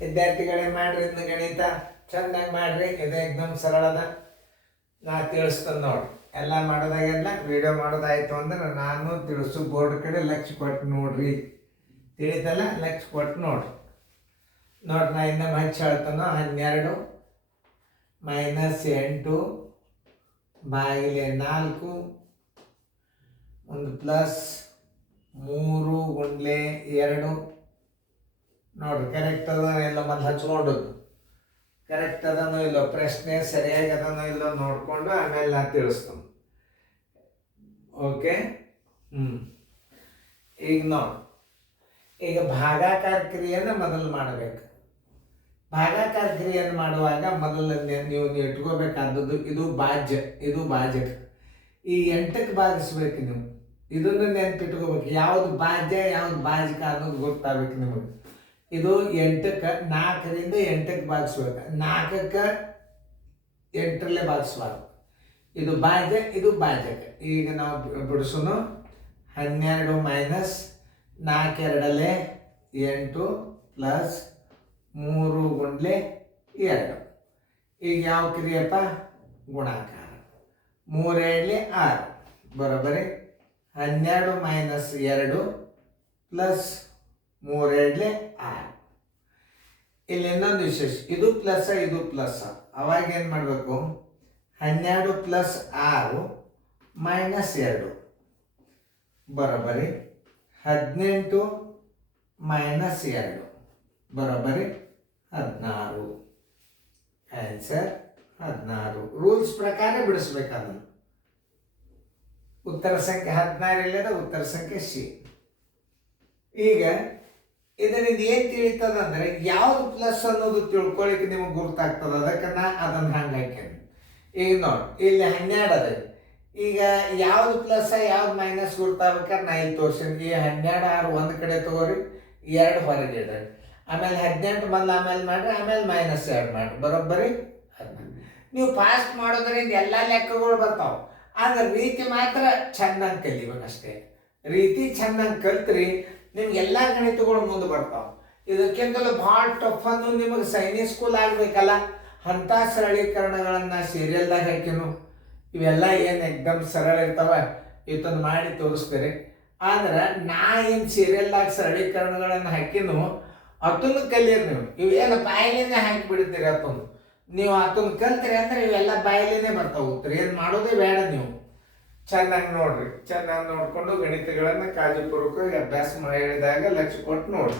ವಿದ್ಯಾರ್ಥಿಗಳೇ ಮಾಡ್ರಿ ಇದನ್ನ ಗಣಿತ ಚಂದಾಗಿ ಮಾಡ್ರಿ. ಇದು ಎಕ್ದಮ್ ಸರಳದ. ನಾ ತಿಳಿಸ್ತೇನೆ ನೋಡ್ರಿ. ಎಲ್ಲ ಮಾಡೋದಾಗೆಲ್ಲ ವಿಡಿಯೋ ಮಾಡೋದಾಯ್ತು ಅಂದ್ರೆ ನಾನು ತಿಳಿಸು ಬೋರ್ಡ್ ಕಡೆ ಲಕ್ಷ ಕೊಟ್ಟು ನೋಡ್ರಿ. ತಿಳಿತಲ್ಲ, ಲಕ್ಷ ಕೊಟ್ಟು ನೋಡ್ರಿ. ನಾ ಇನ್ನೊಮ್ಮೆ ಹಚ್ಚಿ ಹೇಳ್ತಾನೋ 12 -8 ಭಾಗಿಲೆ 4 ಒಂದು ಪ್ಲಸ್ 3 ಗುಂಡ್ಲೆ 2 ನೋಡ್ರಿ. ಕರೆಕ್ಟ್ ಅದ ಇಲ್ಲ ಮತ್ತೆ ಹಚ್ಕೊಂಡದ್ದು ಕರೆಕ್ಟ್ ಅದನೋ ಇಲ್ಲೋ, ಪ್ರಶ್ನೆ ಸರಿಯಾಗಿ ಅದನೋ ಇಲ್ಲೋ ನೋಡಿಕೊಂಡು ಆಮೇಲೆ ನಾ ತಿಳಿಸ್ತೀನಿ. ಓಕೆ. ಈಗ ನೋಡಿ, ಈಗ ಭಾಗಾಕಾರ ಕ್ರಿಯೆಯನ್ನು ಮೊದಲು ಮಾಡಬೇಕು. ಭಾಗಾಕಾರ ಕ್ರಿಯೆಯನ್ನು ಮಾಡುವಾಗ ಮೊದಲು ನೀವು ಇಟ್ಕೋಬೇಕಾದದ್ದು ಇದು ಭಾಜ್ಯ, ಇದು ಭಾಜಕ. ಈ 8ಕ್ಕೆ ಭಾಗಿಸ್ಬೇಕು ನೀವು. ಇದನ್ನು ನೆನಪಿಟ್ಕೋಬೇಕು. ಯಾವುದು ಭಾಜ್ಯ ಯಾವುದು ಭಾಜಕ ಅನ್ನೋದು ಗೊತ್ತಾಗಬೇಕು ನಿಮಗೆ. ಇದು 8ಕ್ಕೆ 4ರಿಂದ 8ಕ್ಕೆ ಭಾಗಿಸ್ಬೇಕು. 4ಕ್ಕೆ 8ರಲ್ಲೇ ಭಾಗಿಸ್ಬಾರ್ದು. ಇದು ಭಾಜ್ಯ, ಇದು ಭಾಜಕ. ಈಗ ನಾವು ಬಿಡಿಸೋನು 12 - 4 2 8 ಪ್ಲಸ್ 3 ಗುಂಡ್ಲೆ 2. ಈಗ ಯಾವ ಕ್ರಿಯೆಪ್ಪ? ಗುಣಾಕಾರ. 3 2 6 ಬರೋಬ್ಬರಿ 12 - 2 ಪ್ಲಸ್ 3 2 6. ಇಲ್ಲಿ ಇನ್ನೊಂದು ವಿಶೇಷ, ಇದು ಪ್ಲಸ್ ಇದು ಪ್ಲಸ್. ಅವಾಗ ಏನು ಮಾಡಬೇಕು? 12 ಪ್ಲಸ್ 6 ಮೈನಸ್ 2 ಬರೋಬ್ಬರಿ 18 ಮೈನಸ್ 2 ಬರೋಬ್ಬರಿ 16. ಆನ್ಸರ್ 16. ರೂಲ್ಸ್ ಪ್ರಕಾರ ಬಿಡಿಸ್ಬೇಕು ಅದನ್ನು. ಉತ್ತರ ಸಂಖ್ಯೆ 16 ಇಲ್ಲದ ಉತ್ತರ ಸಂಖ್ಯೆ ಸಿ. ಈಗ ಇದರಿಂದ ಏನು ತಿಳಿತದಂದ್ರೆ ಯಾವ್ದು ಪ್ಲಸ್ ಅನ್ನೋದು ತಿಳ್ಕೊಳಿಕ್ಕೆ ನಿಮಗೆ ಗುರ್ತಾಗ್ತದೆ. ಅದಕ್ಕೆ ನಾ ಅದನ್ನು ಹಂಗೆ ಹಾಕ್ಯಾನೆ. ಈಗ ನೋಡಿ, ಇಲ್ಲಿ 12 ಅದ. ಈಗ ಯಾವ್ದು ಪ್ಲಸ್ ಯಾವ್ದು ಮೈನಸ್ ಗುರ್ತಾಗ್ಬೇಕಾದ್ರೆ ನಾ ಇಲ್ಲಿ ತೋರಿಸ್ತೀನಿ. ಈ 12 6 ಒಂದು ಕಡೆ ತಗೋರಿ, 2 ಹೊರಗೆ ಇಡ್ರಿ. ಆಮೇಲೆ 18 ಬಂದು ಆಮೇಲೆ ಮಾಡ್ರಿ, ಆಮೇಲೆ -2 ಮಾಡಿ ಬರೋಬ್ಬರಿ 16. ನೀವು ಫಾಸ್ಟ್ ಮಾಡೋದ್ರಿಂದ ಎಲ್ಲ ಲೆಕ್ಕಗಳು ಬರ್ತಾವೆ. ಆದ್ರೆ ರೀತಿ ಮಾತ್ರ ಚೆನ್ನಾಗಿ ಕಲಿಬೇಕಷ್ಟೇ. ರೀತಿ ಚೆನ್ನಾಗಿ ಕಲ್ತ್ರಿ ನಿಮ್ಗೆಲ್ಲ ಗಣಿತಗಳು ಮುಂದೆ ಬರ್ತಾವೆ. ಇದಕ್ಕಿಂತಲೂ ಭಾಳ ಟಫ್ ಅಂದು ನಿಮಗೆ ಸೈನಿಕ್ ಸ್ಕೂಲ್ ಆಗಬೇಕಲ್ಲ, ಅಂಥ ಸರಳೀಕರಣಗಳನ್ನು ಸೀರಿಯಲ್ದಾಗ ಹಾಕಿನು. ಇವೆಲ್ಲ ಏನು ಎಕ್ದಮ್ ಸರಳ ಇರ್ತಾವೆ, ಇವತ್ತೊಂದು ಮಾಡಿ ತೋರಿಸ್ತೀರಿ. ಆದ್ರೆ ನಾ ಏನು ಸೀರಿಯಲ್ದಾಗ ಸರಳೀಕರಣಗಳನ್ನು ಹಾಕಿನು ಅದನ್ನು ಕಲಿಯಿರಿ ನೀವು. ಇವೆಲ್ಲ ಬಾಯಿಲೇನೆ ಹಾಕಿಬಿಡ್ತೀರಿ. ಅದನ್ನು ನೀವು ಅದನ್ನು ಕಲ್ತ್ರಿ ಅಂದ್ರೆ ಇವೆಲ್ಲ ಬಾಯಿಲೇನೆ ಬರ್ತಾವೆ. ಉತ್ತರ ಏನು ಮಾಡೋದೇ ಬೇಡ. ನೀವು ಚೆನ್ನಾಗಿ ನೋಡ್ರಿ. ಚೆನ್ನಾಗಿ ನೋಡಿಕೊಂಡು ಗಣಿತಗಳನ್ನು ಕಾಳಜಿಪೂರ್ವಕವಾಗಿ ಅಭ್ಯಾಸ ಮಾಡಿದಾಗ ಲಕ್ಷ್ಯ ಕೊಟ್ಟು ನೋಡ್ರಿ.